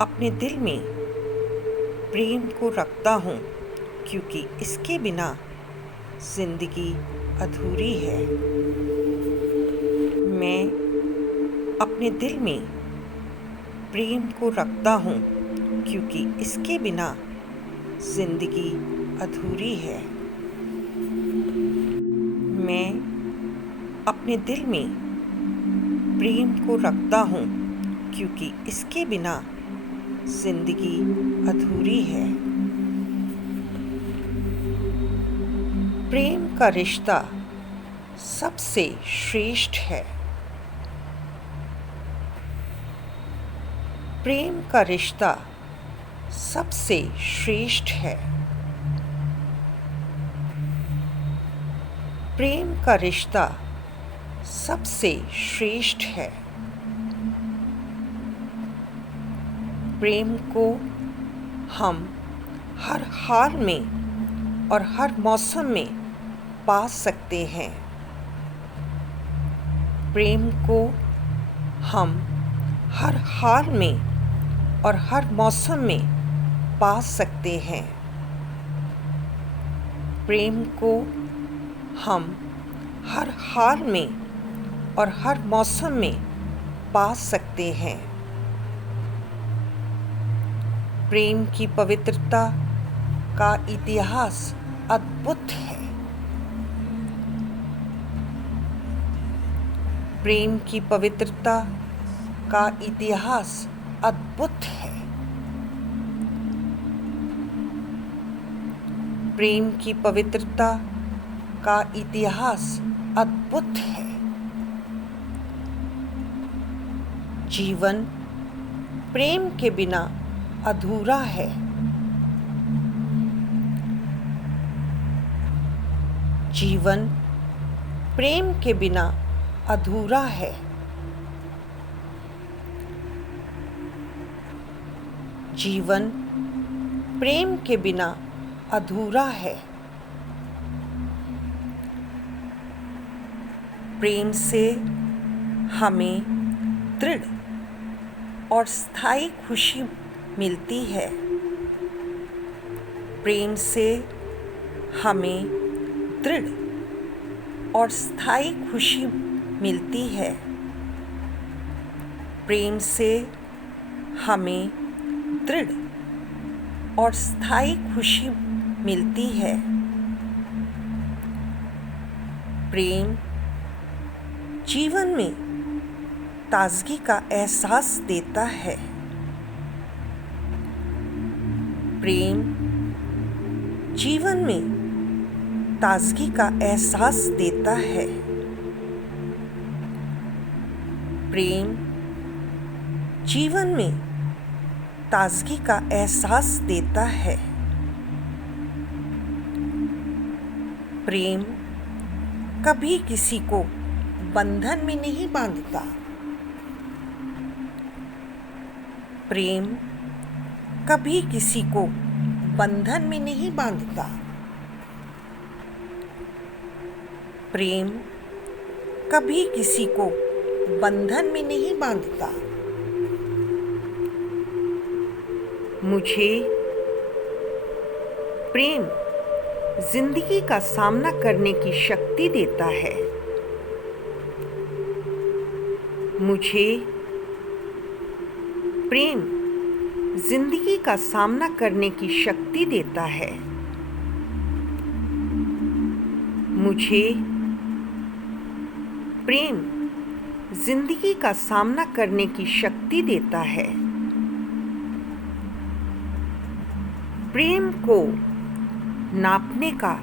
अपने दिल में प्रेम को रखता हूँ, क्योंकि इसके बिना ज़िंदगी अधूरी है। मैं अपने दिल में प्रेम को रखता हूँ, क्योंकि इसके बिना ज़िंदगी अधूरी है। मैं अपने दिल में प्रेम को रखता हूँ, क्योंकि इसके बिना ज़िंदगी अधूरी है। प्रेम का रिश्ता सबसे श्रेष्ठ है। प्रेम का रिश्ता सबसे श्रेष्ठ है। प्रेम का रिश्ता सबसे श्रेष्ठ है। प्रेम को हम हर हाल में और हर मौसम में पा सकते हैं। प्रेम को हम हर हाल में और हर मौसम में पा सकते हैं। प्रेम को हम हर हाल में और हर मौसम में पा सकते हैं। प्रेम की पवित्रता का इतिहास अद्भुत है। प्रेम की पवित्रता का इतिहास अद्भुत है। प्रेम की पवित्रता का इतिहास अद्भुत है। जीवन प्रेम के बिना अधूरा है। जीवन प्रेम के बिना अधूरा है। जीवन प्रेम के बिना अधूरा है। प्रेम से हमें दृढ़ और स्थायी खुशी मिलती है। प्रेम से हमें दृढ़ और स्थायी खुशी मिलती है। प्रेम से हमें दृढ़ और स्थायी खुशी मिलती है। प्रेम जीवन में ताजगी का एहसास देता है। प्रेम जीवन में ताजगी का एहसास देता है। प्रेम जीवन में ताजगी का एहसास देता है। प्रेम कभी किसी को बंधन में नहीं बांधता। प्रेम कभी किसी को बंधन में नहीं बांधता। प्रेम कभी किसी को बंधन में नहीं बांधता। मुझे प्रेम जिंदगी का सामना करने की शक्ति देता है। मुझे प्रेम जिंदगी का सामना करने की शक्ति देता है। मुझे प्रेम जिंदगी का सामना करने की शक्ति देता है। प्रेम को नापने का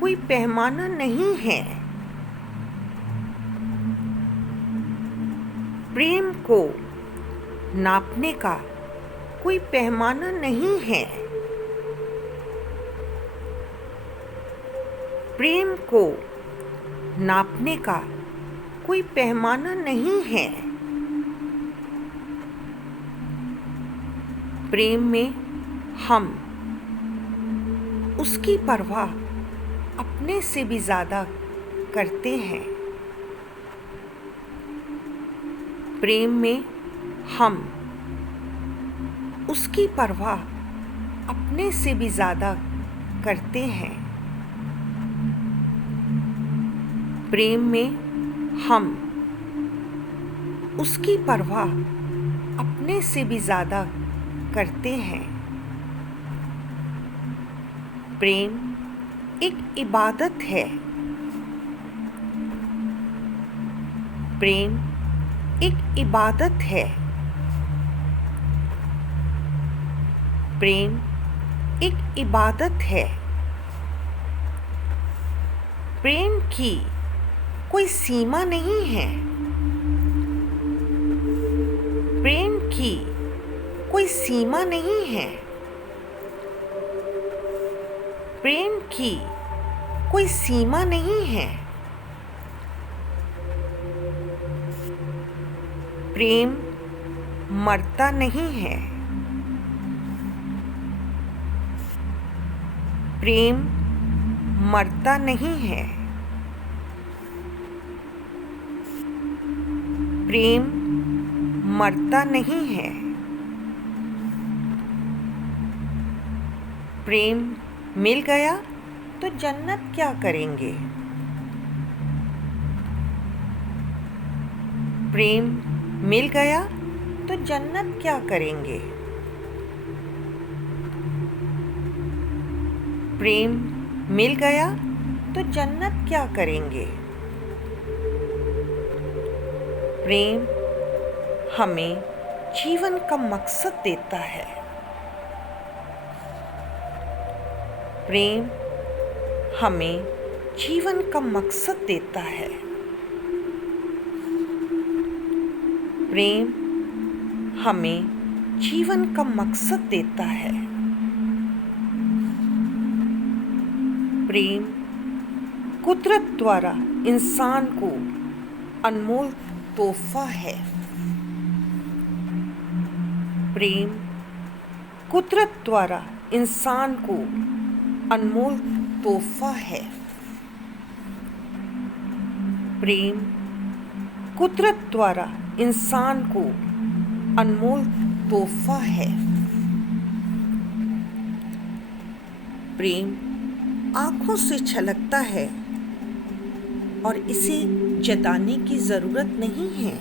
कोई पैमाना नहीं है। प्रेम को नापने का कोई पैमाना नहीं है। प्रेम को नापने का कोई पैमाना नहीं है। प्रेम में हम उसकी परवाह अपने से भी ज़्यादा करते हैं। प्रेम में हम उसकी परवाह अपने से भी ज़्यादा करते हैं। प्रेम में हम उसकी परवाह अपने से भी ज़्यादा करते हैं। प्रेम एक इबादत है। प्रेम एक इबादत है। प्रेम एक इबादत है। प्रेम की कोई सीमा नहीं है। प्रेम की कोई सीमा नहीं है। प्रेम की कोई सीमा नहीं है। प्रेम मरता नहीं है। प्रेम मरता नहीं है। प्रेम मरता नहीं है। प्रेम मिल गया तो जन्नत क्या करेंगे। प्रेम मिल गया तो जन्नत क्या करेंगे। प्रेम मिल गया तो जन्नत क्या करेंगे। प्रेम हमें जीवन का मकसद देता है। प्रेम हमें जीवन का मकसद देता है। प्रेम हमें जीवन का मकसद देता है। प्रेम कुदरत द्वारा इंसान को अनमोल तोहफा है। प्रेम कुदरत द्वारा इंसान को अनमोल तोहफा है। प्रेम कुदरत द्वारा इंसान को अनमोल तोहफा है। प्रेम आँखों से छलकता है और इसे जताने की ज़रूरत नहीं है।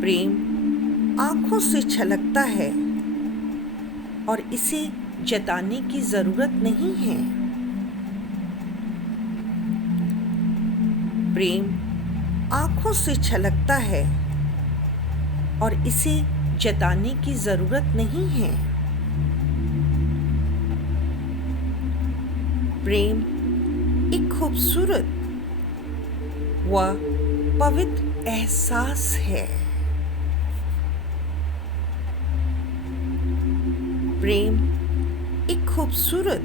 प्रेम आँखों से छलकता है और इसे जताने की ज़रूरत नहीं है। प्रेम आँखों से छलकता है और इसे जताने की ज़रूरत नहीं है। प्रेम एक खूबसूरत व पवित्र एहसास है। प्रेम एक खूबसूरत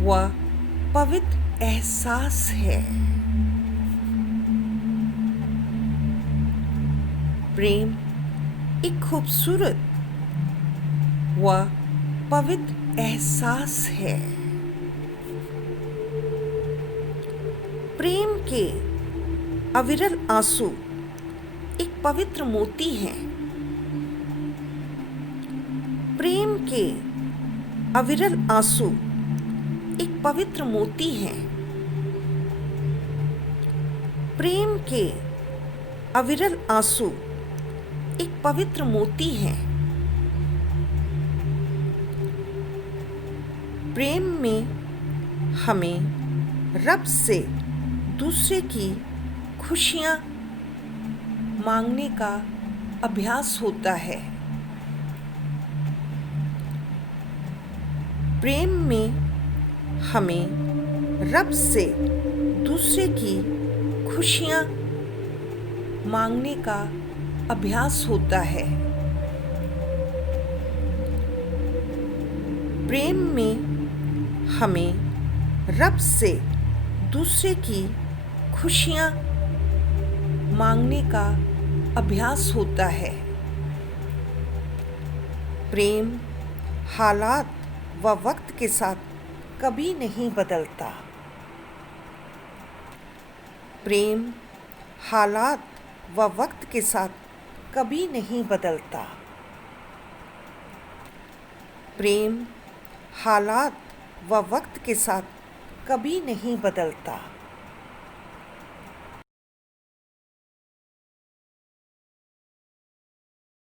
व पवित्र एहसास है। प्रेम एक खूबसूरत व पवित्र एहसास है। प्रेम के अविरल आंसू एक पवित्र मोती हैं। प्रेम के अविरल आंसू एक पवित्र मोती हैं। प्रेम के अविरल आंसू एक पवित्र मोती हैं। प्रेम में हमें रब से दूसरे की खुशियाँ मांगने का अभ्यास होता है। प्रेम में हमें रब से दूसरे की खुशियाँ मांगने का अभ्यास होता है। प्रेम में हमें रब से दूसरे की खुशियाँ मांगने का अभ्यास होता है। प्रेम हालात व वक्त के साथ कभी नहीं बदलता। प्रेम हालात व वक्त के साथ कभी नहीं बदलता। प्रेम हालात व वक्त के साथ कभी नहीं बदलता।